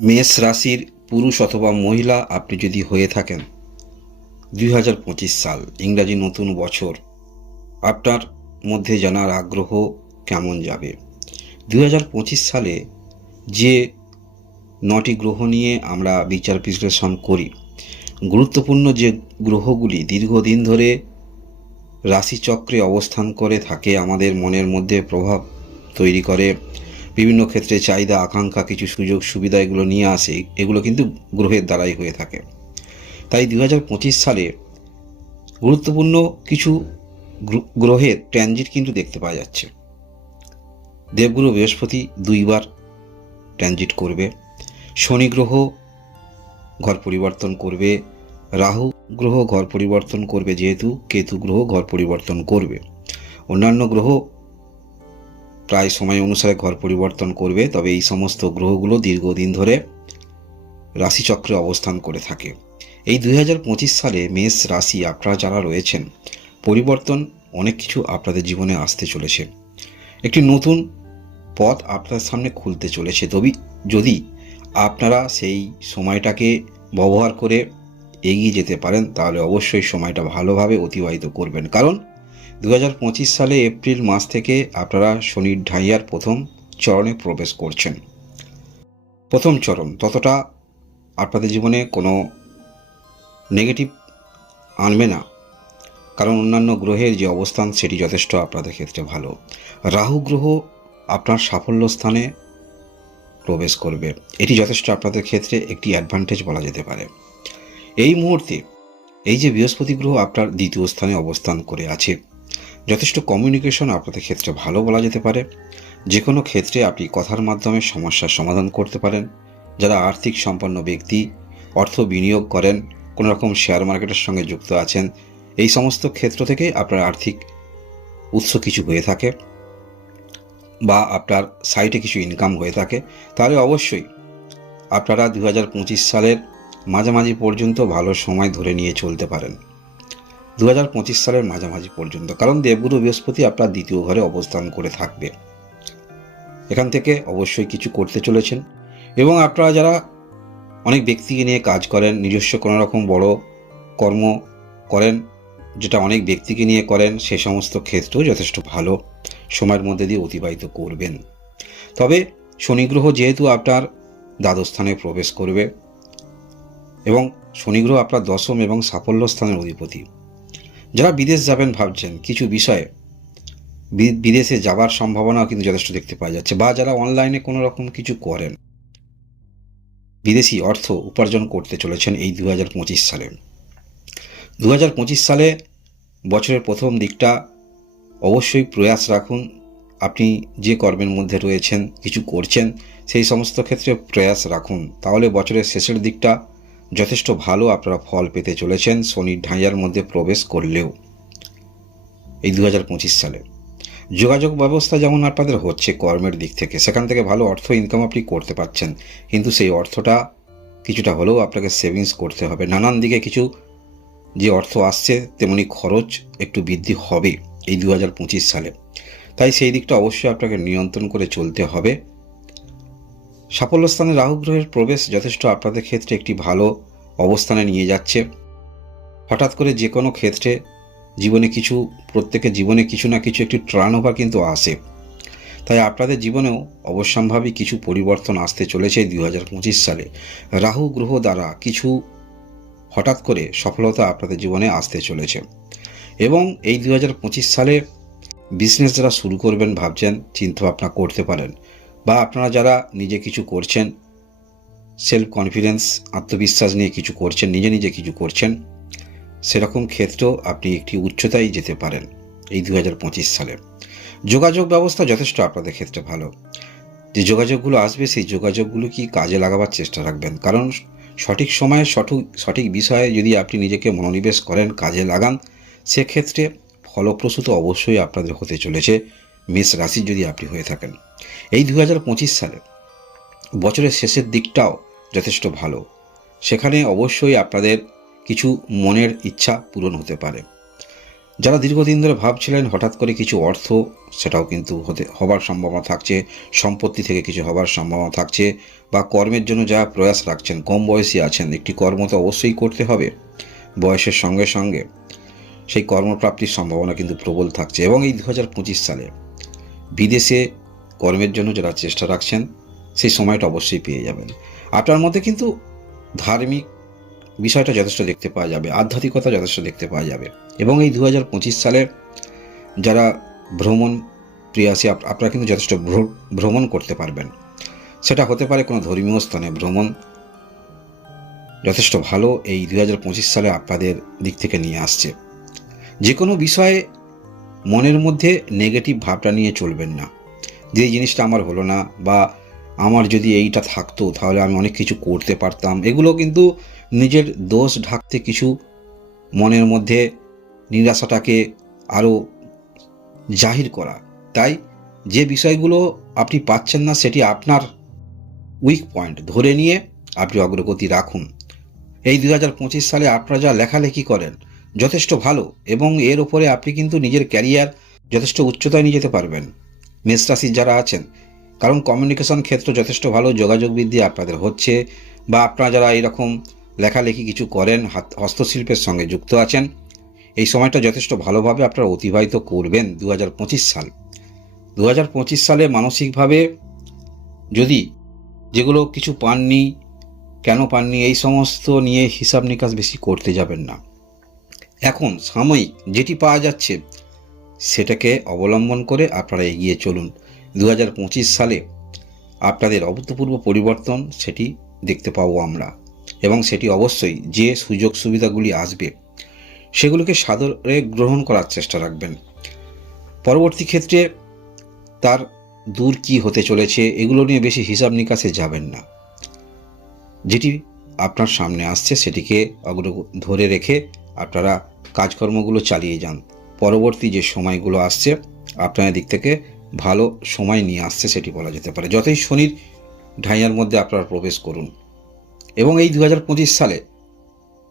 মেষ রাশির পুরুষ অথবা মহিলা আপনি যদি হয়ে থাকেন, 2025 সাল ইংরাজি নতুন বছর আপনার মধ্যে জানার আগ্রহ কেমন যাবে। 2025 সালে যে 9টি গ্রহ নিয়ে আমরা বিচার বিশ্লেষণ করি, গুরুত্বপূর্ণ যে গ্রহগুলি দীর্ঘদিন ধরে রাশিচক্রে অবস্থান করে থাকে, আমাদের মনের মধ্যে প্রভাব তৈরি করে, বিভিন্ন ক্ষেত্রে চাহিদা আকাঙ্ক্ষা কিছু সুযোগ সুবিধা এগুলো নিয়ে আসে, এগুলো কিন্তু গ্রহের দ্বারাই হয়ে থাকে। তাই 2025 সালে গুরুত্বপূর্ণ কিছু গ্রহের ট্রানজিট কিন্তু দেখতে পাওয়া যাচ্ছে। দেবগুরু বৃহস্পতি 2বার ট্রানজিট করবে, শনি গ্রহ ঘর পরিবর্তন করবে, রাহু গ্রহ ঘর পরিবর্তন করবে, যেহেতু কেতু গ্রহ ঘর পরিবর্তন করবে। অন্যান্য গ্রহ প্রায় সময় অনুসারে ঘর পরিবর্তন করবে, তবে এই সমস্ত গ্রহগুলো দীর্ঘদিন ধরে রাশিচক্রে অবস্থান করে থাকে। এই 2025 সালে মেষ রাশি আপনারা যারা রয়েছেন, পরিবর্তন অনেক কিছু আপনাদের জীবনে আসতে চলেছে। একটি নতুন পথ আপনার সামনে খুলতে চলেছে। তবে যদি আপনারা সেই সময়টাকে ব্যবহার করে এগিয়ে যেতে পারেন, তাহলে অবশ্যই সময়টা ভালোভাবে অতিবাহিত করবেন। কারণ 2025 সালে এপ্রিল মাস থেকে আপনারা শনির ঢাইয়ার প্রথম চরণে প্রবেশ করছেন। প্রথম চরণ ততটা আপনাদের জীবনে কোনো নেগেটিভ আনবে না, কারণ অন্যান্য গ্রহের যে অবস্থান সেটি যথেষ্ট আপনাদের ক্ষেত্রে ভালো। রাহু গ্রহ আপনার সাফল্য স্থানে প্রবেশ করবে, এটি যথেষ্ট আপনাদের ক্ষেত্রে একটি অ্যাডভান্টেজ বলা যেতে পারে। এই মুহূর্তে এই যে বৃহস্পতি গ্রহ আপনার দ্বিতীয় স্থানে অবস্থান করে আছে, যথেষ্ট কমিউনিকেশন আপনাদের ক্ষেত্রে ভালো বলা যেতে পারে। যে কোনো ক্ষেত্রে আপনি কথার মাধ্যমে সমস্যার সমাধান করতে পারেন। যারা আর্থিক সম্পন্ন ব্যক্তি, অর্থ বিনিয়োগ করেন, কোনো রকম শেয়ার মার্কেটের সঙ্গে যুক্ত আছেন, এই সমস্ত ক্ষেত্র থেকে আপনার আর্থিক উৎস কিছু হয়ে থাকে বা আপনার সাইটে কিছু ইনকাম হয়ে থাকে, তাহলে অবশ্যই আপনারা 2025 সালের মাঝামাঝি পর্যন্ত ভালো সময় ধরে নিয়ে চলতে পারেন। 2025 সালের মাঝামাঝি পর্যন্ত, কারণ দেবগুরু বৃহস্পতি আপনার দ্বিতীয় ঘরে অবস্থান করে থাকবে। এখান থেকে অবশ্যই কিছু করতে চলেছেন। এবং আপনারা যারা অনেক ব্যক্তিকে নিয়ে কাজ করেন, নিজস্ব কোনো রকম বড় কর্ম করেন যেটা অনেক ব্যক্তিকে নিয়ে করেন, সে সমস্ত ক্ষেত্রেও যথেষ্ট ভালো সময়ের মধ্যে দিয়ে অতিবাহিত করবেন। তবে শনি গ্রহ যেহেতু আপনার দ্বাদশ স্থানে প্রবেশ করবে এবং শনি গ্রহ আপনার দশম এবং সাফল্য স্থানের অধিপতি, যারা বিদেশ যাবেন ভাবছেন, কিছু বিষয়ে বিদেশে যাবার সম্ভাবনাও কিন্তু যথেষ্ট দেখতে পাওয়া যাচ্ছে, বা যারা অনলাইনে কোনো রকম কিছু করেন, বিদেশি অর্থ উপার্জন করতে চলেছেন এই 2025 সালে। 2025 সালে বছরের প্রথম দিকটা অবশ্যই প্রয়াস রাখুন। আপনি যে কর্মের মধ্যে রয়েছেন, কিছু করছেন, সেই সমস্ত ক্ষেত্রে প্রয়াস রাখুন, তাহলে বছরের শেষের দিকটা যথেষ্ট ভালো আপনারা ফল পেতে চলেছেন শনির ঢাইয়ার মধ্যে প্রবেশ করলেও। এই 2025 সালে যোগাযোগ ব্যবস্থা যেমন আপনাদের হচ্ছে কর্মের দিক থেকে, সেখান থেকে ভালো অর্থ ইনকাম আপনি করতে পারছেন, কিন্তু সেই অর্থটা কিছুটা হলেও আপনাকে সেভিংস করতে হবে। নানান দিকে কিছু যে অর্থ আসছে, তেমনি খরচ একটু বৃদ্ধি হবে এই 2025 সালে। তাই সেই দিকটা অবশ্যই আপনাকে নিয়ন্ত্রণ করে চলতে হবে। সাফল্য স্থানে রাহু গ্রহের প্রবেশ যথেষ্ট আপনাদের ক্ষেত্রে একটি ভালো অবস্থানে নিয়ে যাচ্ছে। হঠাৎ করে যে কোনো ক্ষেত্রে জীবনে কিছু, প্রত্যেকের জীবনে কিছু না কিছু একটি টার্ন ওভার কিন্তু আসে। তাই আপনাদের জীবনেও অবশ্যম্ভাবী কিছু পরিবর্তন আসতে চলেছে 2025 সালে। রাহু গ্রহ দ্বারা কিছু হঠাৎ করে সফলতা আপনাদের জীবনে আসতে চলেছে। এবং এই 2025 সালে বিজনেস যারা শুরু করবেন ভাবছেন, চিন্তাভাবনা করতে পারেন, বা আপনারা যারা নিজে কিছু করছেন, সেলফ কনফিডেন্স আত্মবিশ্বাস নিয়ে কিছু করছেন, নিজে নিজে কিছু করছেন, সেরকম ক্ষেত্রেও আপনি একটি উচ্চতায় যেতে পারেন এই 2025 সালে। যোগাযোগ ব্যবস্থা যথেষ্ট আপনাদের ক্ষেত্রে ভালো। যে যোগাযোগগুলো আসবে, সেই যোগাযোগগুলো কি কাজে লাগাবার চেষ্টা রাখবেন, কারণ সঠিক সময়ে সঠিক বিষয়ে যদি আপনি নিজেকে মনোনিবেশ করেন, কাজে লাগান, সেক্ষেত্রে ফলপ্রসূ তো অবশ্যই আপনাদের হতে চলেছে মেষ রাশি যদি আপনি হয়ে থাকেন। এই 2025 সালে বছরের শেষের দিকটাও যথেষ্ট ভালো, সেখানে অবশ্যই আপনাদের কিছু মনের ইচ্ছা পূরণ হতে পারে। যারা দীর্ঘদিন ধরে ভাবছিলেন হঠাৎ করে কিছু অর্থ, সেটাও কিন্তু হবার সম্ভাবনা থাকছে। সম্পত্তি থেকে কিছু হবার সম্ভাবনা থাকছে, বা কর্মের জন্য যা প্রয়াস রাখছেন, কম বয়সী আছেন, একটি কর্ম তো অবশ্যই করতে হবে। বয়সের সঙ্গে সঙ্গে সেই কর্মপ্রাপ্তির সম্ভাবনা কিন্তু প্রবল থাকছে। এবং এই 2025 সালে বিদেশে কর্মের জন্য যারা চেষ্টা রাখছেন, সেই সময়টা অবশ্যই পেয়ে যাবেন। আপনার মধ্যে কিন্তু ধার্মিক বিষয়টা যথেষ্ট দেখতে পাওয়া যাবে, আধ্যাত্মিকতা যথেষ্ট দেখতে পাওয়া যাবে। এবং এই 2025 সালে যারা ভ্রমণ প্রিয়াসী, আপনারা কিন্তু যথেষ্ট ভ্রমণ করতে পারবেন। সেটা হতে পারে কোনো ধর্মীয় স্থানে ভ্রমণ, যথেষ্ট ভালো এই 2025 সালে আপনাদের দিক থেকে নিয়ে আসছে। যে কোনো বিষয়ে মনের মধ্যে নেগেটিভ ভাবটা নিয়ে চলবেন না, যে জিনিসটা আমার হলো না, বা আমার যদি এইটা থাকতো তাহলে আমি অনেক কিছু করতে পারতাম। এগুলো কিন্তু নিজের দোষ ঢাকতে কিছু মনের মধ্যে নিরাশাটাকে আরও জাহির করা। তাই যে বিষয়গুলো আপনি পাচ্ছেন না, সেটি আপনার উইক পয়েন্ট ধরে নিয়ে আপনি অগ্রগতি রাখুন। এই 2025 সালে আপনারা যা লেখালেখি করেন যথেষ্ট ভালো, এবং এর ওপরে আপনি কিন্তু নিজের ক্যারিয়ার যথেষ্ট উচ্চতায় নিয়ে যেতে পারবেন, মেষ রাশির যারা আছেন। কারণ কমিউনিকেশন ক্ষেত্র যথেষ্ট ভালো, যোগাযোগ বৃদ্ধি আপনাদের হচ্ছে, বা আপনারা যারা এরকম লেখালেখি কিছু করেন, হস্তশিল্পের সঙ্গে যুক্ত আছেন, এই সময়টা যথেষ্ট ভালোভাবে আপনারা অতিবাহিত করবেন 2025 সাল। 2025 সালে মানসিকভাবে যদি যেগুলো কিছু পাননি, কেন পাননি, এই সমস্ত নিয়ে হিসাব নিকাশ বেশি করতে যাবেন না। এখন সাময়িক যেটি পাওয়া যাচ্ছে সেটাকে অবলম্বন করে আপনারা এগিয়ে চলুন। 2025 সালে আপনাদের অভূতপূর্ব পরিবর্তন সেটি দেখতে পাবো আমরা, এবং সেটি অবশ্যই যে সুযোগ সুবিধাগুলি আসবে সেগুলোকে সাদরে গ্রহণ করার চেষ্টা রাখবেন। পরবর্তী ক্ষেত্রে তার দূর কি হতে চলেছে এগুলো নিয়ে বেশি হিসাব নিকাশে যাবেন না। যেটি আপনার সামনে আসছে সেটিকে ধরে রেখে আপনারা কাজকর্মগুলো চালিয়ে যান। পরবর্তী যে সময়গুলো আসছে আপনার দিক থেকে ভালো সময় নিয়ে আসছে সেটি বলা যেতে পারে। যতই শনির ঢাইয়ার মধ্যে আপনারা প্রবেশ করুন, এবং এই 2025 সালে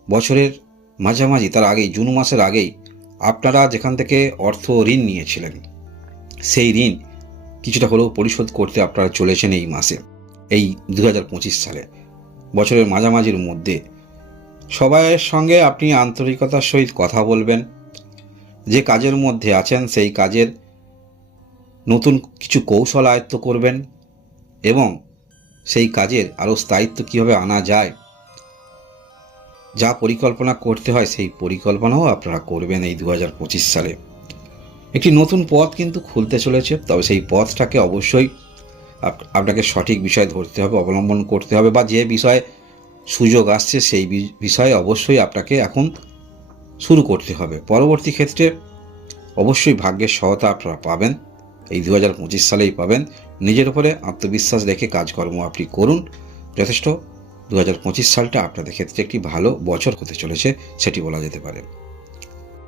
বছরের মাঝামাঝি, তার আগেই জুন মাসের আগেই আপনারা যেখান থেকে অর্থ ঋণ নিয়েছিলেন সেই ঋণ কিছুটা হলেও পরিশোধ করতে আপনারা চলেছেন এই মাসে, এই 2025 সালে বছরের মাঝামাঝির মধ্যে। সবাইয়ের সঙ্গে আপনি আন্তরিকতার সহিত কথা বলবেন, যে কাজের মধ্যে আছেন সেই কাজের নতুন কিছু কৌশল আয়ত্ত করবেন, এবং সেই কাজের আরও স্থায়িত্ব কীভাবে আনা যায়, যা পরিকল্পনা করতে হয় সেই পরিকল্পনাও আপনারা করবেন এই 2025 সালে। একটি নতুন পথ কিন্তু খুলতে চলেছে, তবে সেই পথটাকে অবশ্যই আপনাকে সঠিক বিষয় ধরতে হবে, অবলম্বন করতে হবে, বা যে বিষয়ে সুযোগ আসছে সেই বিষয়ে অবশ্যই আপনাকে এখন শুরু করতে হবে। পরবর্তী ক্ষেত্রে অবশ্যই ভাগ্যের সহায়তা আপনারা পাবেন, এই 2025 সালেই পাবেন। নিজের উপরে আত্মবিশ্বাস রেখে কাজকর্ম আপনি করুন, যথেষ্ট 2025 সালটা আপনাদের ক্ষেত্রে একটি ভালো বছর হতে চলেছে সেটি বলা যেতে পারে।